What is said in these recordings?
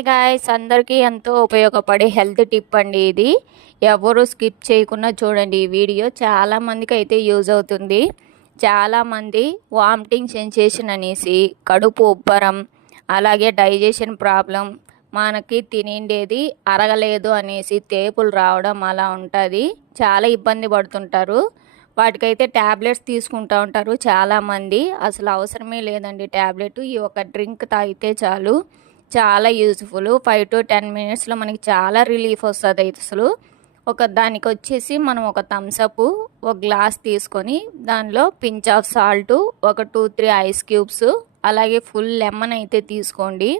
Hi guys, అందరికీ ఎంతో ఉపయోగపడే హెల్త్ టిప్ అండి ఇది. ఎవరు స్కిప్ చేయకుండా చూడండి. ఈ వీడియో చాలామందికి అయితే యూజ్ అవుతుంది. చాలామంది వామిటింగ్ సెన్సేషన్ అనేసి, కడుపు ఉబ్బరం, అలాగే డైజెషన్ ప్రాబ్లం, మనకి తినిండేది అరగలేదు అనేసి తేపులు రావడం అలా ఉంటుంది. చాలా ఇబ్బంది పడుతుంటారు. వాటికైతే ట్యాబ్లెట్స్ తీసుకుంటూ ఉంటారు చాలామంది. అసలు అవసరమే లేదండి ట్యాబ్లెట్. ఈ ఒక డ్రింక్ తాగితే చాలు, చాలా యూజ్ఫుల్. 5 to 10 మినిట్స్లో మనకి చాలా రిలీఫ్ వస్తుంది. అసలు దానికి వచ్చేసి మనం ఒక థమ్స్అప్ ఒక గ్లాస్ తీసుకొని దానిలో పించ్ ఆఫ్ సాల్ట్, ఒక 2-3 ఐస్ క్యూబ్స్, అలాగే ఫుల్ లెమన్ అయితే తీసుకోండి.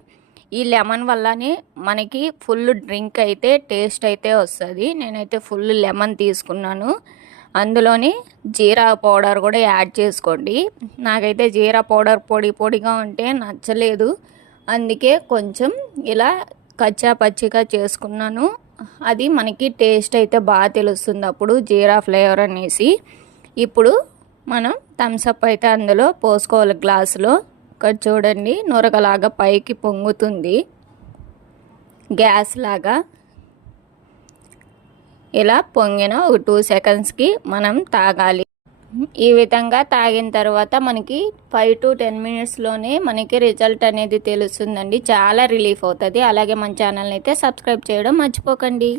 ఈ లెమన్ వల్లనే మనకి ఫుల్ డ్రింక్ అయితే టేస్ట్ అయితే వస్తుంది. నేనైతే ఫుల్ లెమన్ తీసుకున్నాను. అందులోని జీరా పౌడర్ కూడా యాడ్ చేసుకోండి. నాకైతే జీరా పౌడర్ పొడి పొడిగా ఉంటే నచ్చలేదు, అందుకే కొంచెం ఇలా కచ్చా పచ్చిగా చేసుకున్నాను. అది మనకి టేస్ట్ అయితే బాగా తెలుస్తుంది అప్పుడు, జీరా ఫ్లేవర్ అనేసి. ఇప్పుడు మనం థమ్స్అప్ అయితే అందులో పోసుకోవాలి గ్లాసులో. ఇక్కడ చూడండి, నొరగలాగా పైకి పొంగుతుంది, గ్యాస్ లాగా. ఇలా పొంగిన ఒక 2 సెకండ్స్కి మనం తాగాలి. ఈ విధంగా తాగిన తర్వాత మనకి 5 to 10 మినిట్స్లోనే మనకి రిజల్ట్ అనేది తెలుస్తుందండి. చాలా రిలీఫ్ అవుతుంది. అలాగే మన ఛానల్ని అయితే సబ్స్క్రైబ్ చేయడం మర్చిపోకండి.